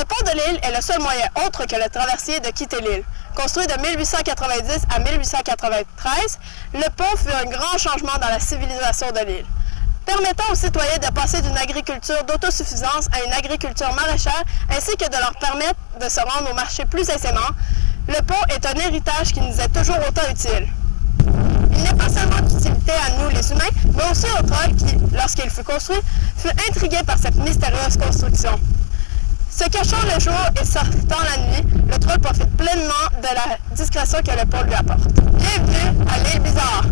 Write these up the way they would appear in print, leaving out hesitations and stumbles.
Le pont de l'île est le seul moyen autre que le traversier de quitter l'île. Construit de 1890 à 1893, le pont fut un grand changement dans la civilisation de l'île. Permettant aux citoyens de passer d'une agriculture d'autosuffisance à une agriculture maraîchère, ainsi que de leur permettre de se rendre au marché plus aisément, le pont est un héritage qui nous est toujours autant utile. Il n'est pas seulement d'utilité à nous les humains, mais aussi aux trolls qui, lorsqu'il fut construit, furent intrigués par cette mystérieuse construction. Se cachant le jour et sortant la nuit, le troll profite pleinement de la discrétion que le pont lui apporte. Bienvenue à l'île Bizarre!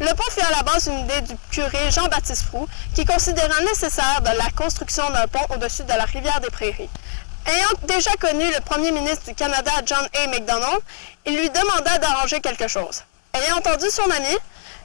Le pont fut à la base une idée du curé Jean-Baptiste Froux qui considéra nécessaire de la construction d'un pont au-dessus de la rivière des Prairies. Ayant déjà connu le premier ministre du Canada, John A. Macdonald, il lui demanda d'arranger quelque chose. Ayant entendu son ami,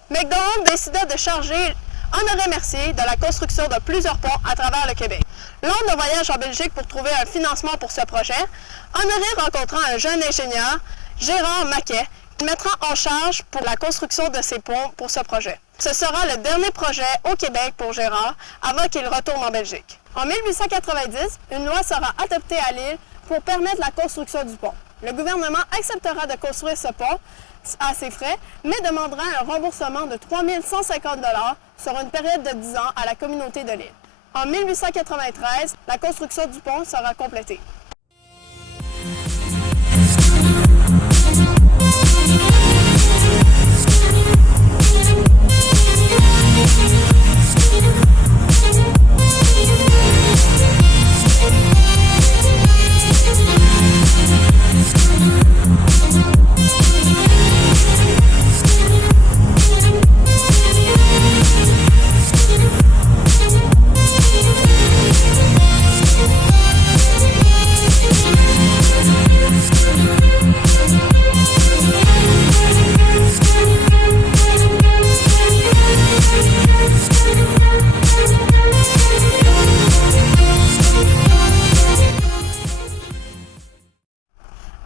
Macdonald décida de charger Honoré Mercier de la construction de plusieurs ponts à travers le Québec. Lors d'un voyage en Belgique pour trouver un financement pour ce projet, Honoré rencontra un jeune ingénieur, Gérard Maquet, qui mettra en charge pour la construction de ces ponts pour ce projet. Ce sera le dernier projet au Québec pour Gérard avant qu'il retourne en Belgique. En 1890, une loi sera adoptée à l'île pour permettre la construction du pont. Le gouvernement acceptera de construire ce pont à ses frais, mais demandera un remboursement de 3 150 $ sur une période de 10 ans à la communauté de l'île. En 1893, la construction du pont sera complétée.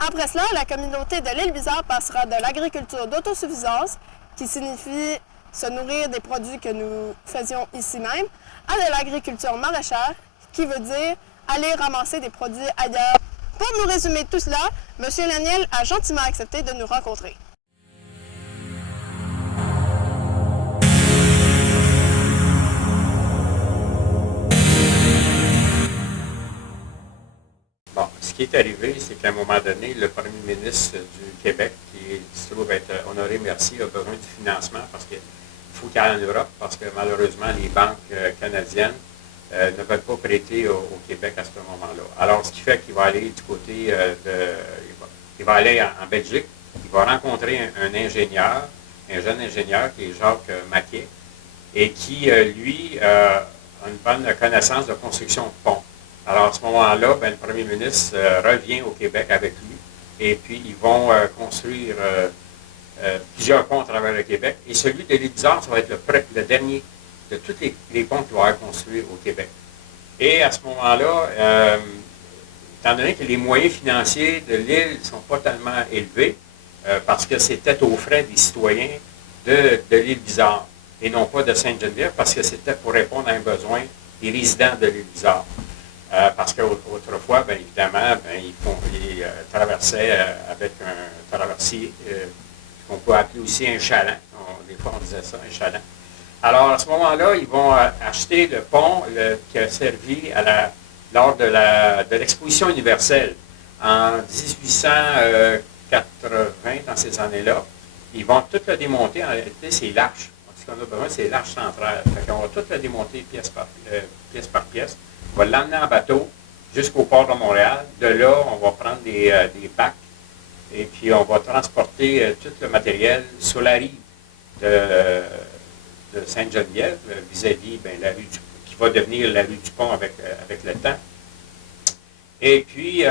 Après cela, la communauté de l'île Bizarre passera de l'agriculture d'autosuffisance, qui signifie se nourrir des produits que nous faisions ici même, à de l'agriculture maraîchère, qui veut dire aller ramasser des produits ailleurs. Pour nous résumer tout cela, M. Laniel a gentiment accepté de nous rencontrer. Bon, ce qui est arrivé, c'est qu'à un moment donné, le premier ministre du Québec, qui se trouve être Honoré Mercier, a besoin de financement parce qu'il faut qu'il aille en Europe, parce que malheureusement, les banques canadiennes ne veulent pas prêter au Québec à ce moment-là. Alors, ce qui fait qu'il va aller du côté il va aller en Belgique, il va rencontrer un ingénieur, un jeune ingénieur qui est Jacques Maquet, et qui, lui, a une bonne connaissance de construction de ponts. Alors, à ce moment-là, le premier ministre revient au Québec avec lui et puis ils vont construire plusieurs ponts à travers le Québec. Et celui de l'île Bizarre, ça va être le dernier de tous les ponts qui vont être construits au Québec. Et à ce moment-là, étant donné que les moyens financiers de l'île ne sont pas tellement élevés, parce que c'était aux frais des citoyens de l'île Bizarre et non pas de Sainte-Geneviève, parce que c'était pour répondre à un besoin des résidents de l'île Bizarre. Parce qu'autrefois, évidemment, ils traversaient avec un traversier qu'on peut appeler aussi un chaland. Des fois, on disait ça, un chaland. Alors, à ce moment-là, ils vont acheter le pont qui a servi lors de l'exposition universelle en 1880, dans ces années-là. Ils vont tout le démonter. En réalité, c'est l'arche. Ce qu'on a besoin, c'est l'arche centrale. On va tout le démonter pièce par pièce. On va l'emmener en bateau jusqu'au port de Montréal. De là, on va prendre des bacs Et puis, on va transporter tout le matériel sur la rive de Sainte-Geneviève, vis-à-vis la rue qui va devenir la rue du Pont avec le temps. Et puis,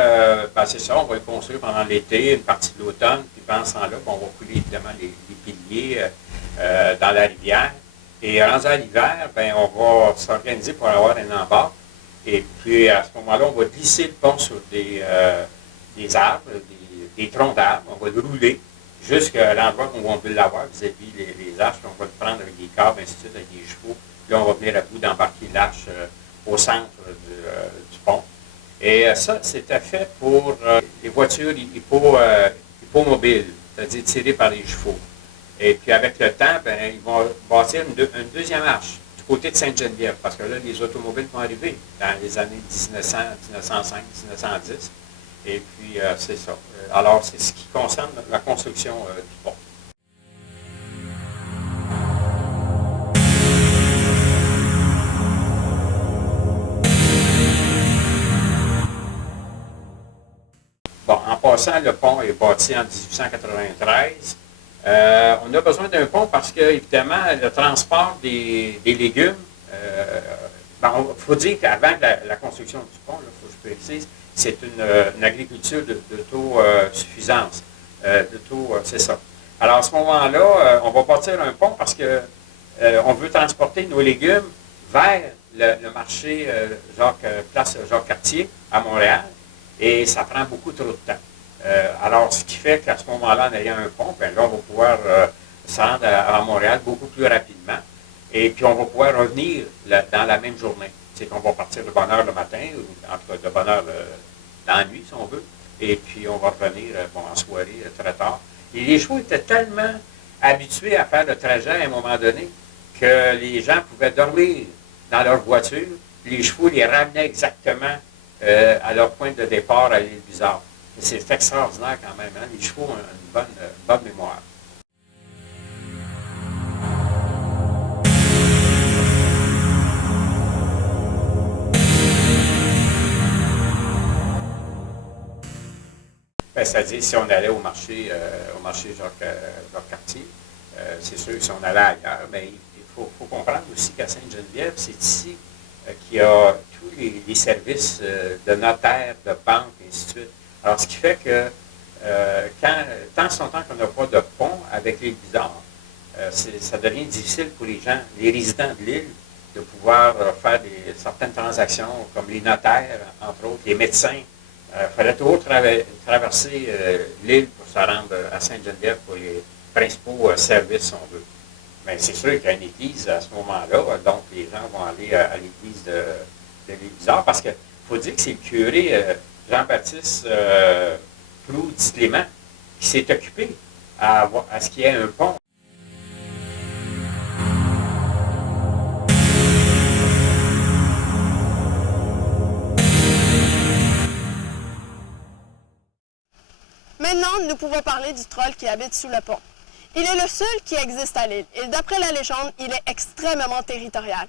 c'est ça, on va le construire pendant l'été, une partie de l'automne, puis pendant ce temps-là, on va couler évidemment les piliers dans la rivière. Et rendu à l'hiver, on va s'organiser pour avoir un embarque. Et puis, à ce moment-là, on va glisser le pont sur des arbres, des troncs d'arbres. On va le rouler jusqu'à l'endroit où on veut l'avoir, vis-à-vis les arches. On va le prendre avec des câbles, ainsi de suite, avec des chevaux. Puis là, on va venir à bout d'embarquer l'arche au centre du pont. Et ça, c'était fait pour les voitures hippomobiles, c'est-à-dire tirées par les chevaux. Et puis avec le temps, ils vont bâtir une deuxième arche du côté de Sainte-Geneviève, parce que là, les automobiles vont arriver dans les années 1900, 1905, 1910. Et puis, c'est ça. Alors, c'est ce qui concerne la construction du pont. Bon, en passant, le pont est bâti en 1893. On a besoin d'un pont parce que, évidemment, le transport des légumes, il faut dire qu'avant la construction du pont, il faut que je précise, c'est une agriculture d'autosuffisance. C'est ça. Alors, à ce moment-là, on va bâtir un pont parce que on veut transporter nos légumes vers le marché place Jacques-Cartier à Montréal. Et ça prend beaucoup trop de temps. Alors, ce qui fait qu'à ce moment-là, en ayant un pont, là, on va pouvoir se rendre à Montréal beaucoup plus rapidement. Et puis, on va pouvoir revenir dans la même journée. C'est qu'on va partir de bonne heure le matin, ou en tout cas de bonne heure dans la nuit, si on veut. Et puis, on va revenir en soirée très tard. Et les chevaux étaient tellement habitués à faire le trajet à un moment donné que les gens pouvaient dormir dans leur voiture. Les chevaux les ramenaient exactement à leur point de départ à l'île Bizarre. C'est extraordinaire quand même. Hein? Les chevaux ont une bonne mémoire. C'est-à-dire, si on allait au marché Jacques-Cartier, c'est sûr que si on allait ailleurs, mais il faut comprendre aussi qu'à Sainte-Geneviève, c'est ici qu'il y a tous les services de notaire, de banque, et ainsi de suite. Alors, ce qui fait que tant son temps qu'on n'a pas de pont avec l'île Bizarre, ça devient difficile pour les gens, les résidents de l'île, de pouvoir faire certaines transactions, comme les notaires, entre autres, les médecins. Il fallait toujours traverser l'île pour se rendre à Sainte-Geneviève pour les principaux services, si on veut. Mais c'est sûr qu'il y a une église à ce moment-là, donc les gens vont aller à l'église de l'île Bizarre, parce qu'il faut dire que c'est le curé Jean-Baptiste Cloud-Clément qui s'est occupé à ce qu'il y ait un pont. Maintenant, nous pouvons parler du troll qui habite sous le pont. Il est le seul qui existe à l'île et d'après la légende, il est extrêmement territorial.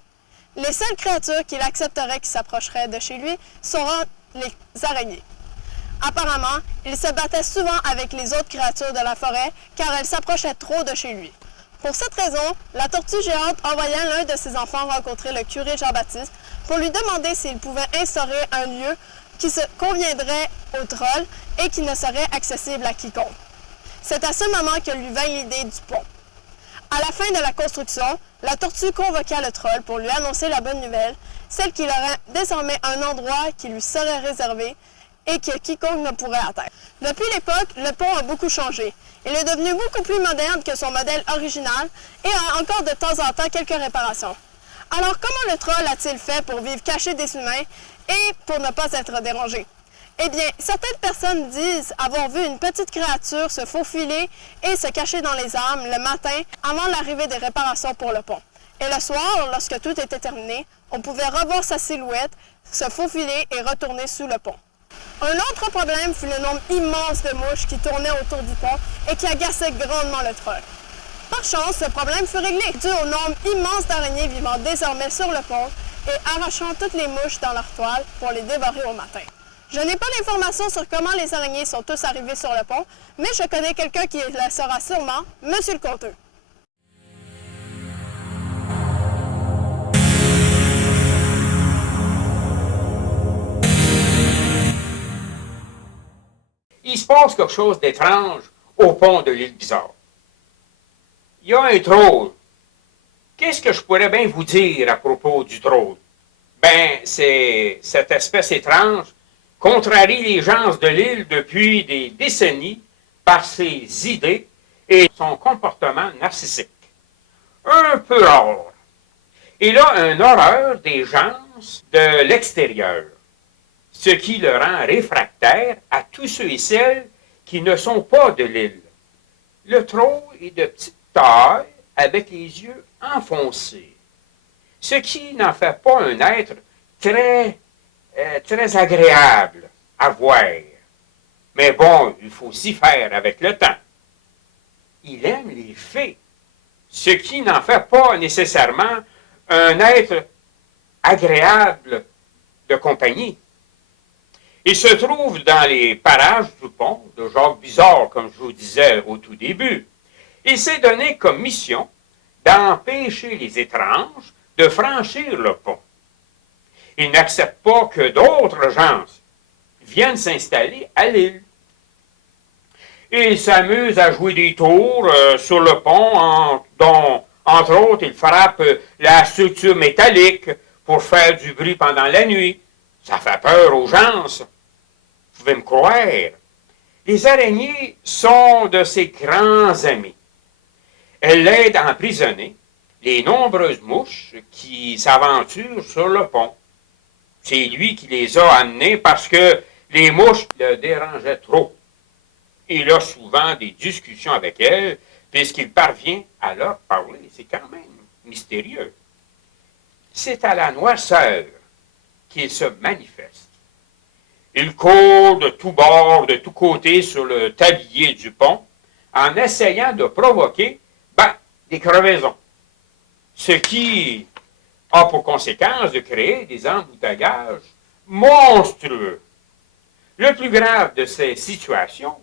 Les seules créatures qu'il accepterait qui s'approcheraient de chez lui seront les araignées. Apparemment, il se battait souvent avec les autres créatures de la forêt car elles s'approchaient trop de chez lui. Pour cette raison, la tortue géante envoya l'un de ses enfants rencontrer le curé Jean-Baptiste pour lui demander s'il pouvait instaurer un lieu qui se conviendrait au troll et qui ne serait accessible à quiconque. C'est à ce moment que lui vint l'idée du pont. À la fin de la construction, la tortue convoqua le troll pour lui annoncer la bonne nouvelle, celle qu'il aurait désormais un endroit qui lui serait réservé et que quiconque ne pourrait atteindre. Depuis l'époque, le pont a beaucoup changé. Il est devenu beaucoup plus moderne que son modèle original et a encore de temps en temps quelques réparations. Alors comment le troll a-t-il fait pour vivre caché des humains et pour ne pas être dérangé? Eh bien, certaines personnes disent avoir vu une petite créature se faufiler et se cacher dans les arbres le matin avant l'arrivée des réparations pour le pont. Et le soir, lorsque tout était terminé, on pouvait revoir sa silhouette, se faufiler et retourner sous le pont. Un autre problème fut le nombre immense de mouches qui tournaient autour du pont et qui agaçaient grandement le troll. Par chance, ce problème fut réglé, dû au nombre immense d'araignées vivant désormais sur le pont et arrachant toutes les mouches dans leur toile pour les dévorer au matin. Je n'ai pas d'informations sur comment les araignées sont tous arrivés sur le pont, mais je connais quelqu'un qui le saura sûrement, Monsieur le Conteux. Il se passe quelque chose d'étrange au pont de l'île Bizarre. Il y a un trône. Qu'est-ce que je pourrais bien vous dire à propos du trône? Ben, c'est cette espèce étrange contrarie les gens de l'île depuis des décennies par ses idées et son comportement narcissique. Un peu rare. Il a une horreur des gens de l'extérieur, ce qui le rend réfractaire à tous ceux et celles qui ne sont pas de l'île. Le trône est de petite taille avec les yeux enfoncés, ce qui n'en fait pas un être très agréable à voir. Mais bon, il faut s'y faire avec le temps. Il aime les fées, ce qui n'en fait pas nécessairement un être agréable de compagnie. Il se trouve dans les parages du pont de Jacques Bizarre, comme je vous disais au tout début. Il s'est donné comme mission d'empêcher les étranges de franchir le pont. Il n'accepte pas que d'autres gens viennent s'installer à l'île. Il s'amuse à jouer des tours sur le pont, dont, entre autres, il frappe la structure métallique pour faire du bruit pendant la nuit. Ça fait peur aux gens. Vous pouvez me croire. Les araignées sont de ses grands amis. Elles l'aident à emprisonner les nombreuses mouches qui s'aventurent sur le pont. C'est lui qui les a amenées parce que les mouches le dérangeaient trop. Il a souvent des discussions avec elles puisqu'il parvient à leur parler. C'est quand même mystérieux. C'est à la noirceur qu'il se manifeste. Il court de tous bords, de tous côtés sur le tablier du pont en essayant de provoquer des crevaisons, ce qui a pour conséquence de créer des embouteillages monstrueux. Le plus grave de ces situations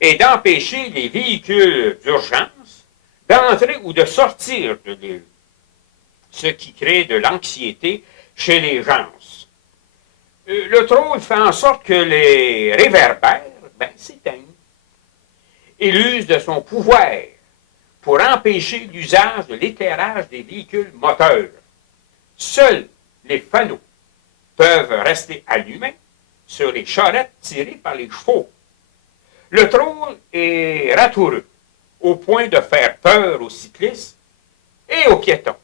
est d'empêcher les véhicules d'urgence d'entrer ou de sortir de l'île, ce qui crée de l'anxiété chez les gens. Le trône fait en sorte que les réverbères s'éteignent. Il use de son pouvoir pour empêcher l'usage de l'éclairage des véhicules moteurs. Seuls les fanaux peuvent rester allumés sur les charrettes tirées par les chevaux. Le trône est ratoureux, au point de faire peur aux cyclistes et aux piétons.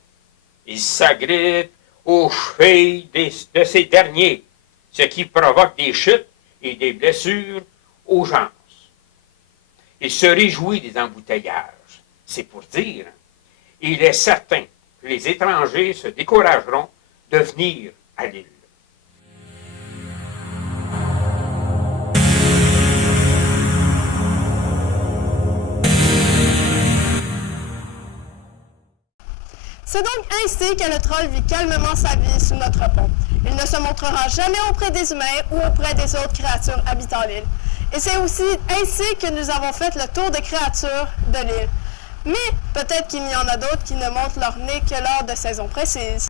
Il s'agrippe aux chevilles de ces derniers, ce qui provoque des chutes et des blessures aux gens. Il se réjouit des embouteillages. C'est pour dire, il est certain que les étrangers se décourageront de venir à l'île. C'est donc ainsi que le troll vit calmement sa vie sous notre pont. Il ne se montrera jamais auprès des humains ou auprès des autres créatures habitant l'île. Et c'est aussi ainsi que nous avons fait le tour des créatures de l'île. Mais peut-être qu'il y en a d'autres qui ne montrent leur nez que lors de saisons précises.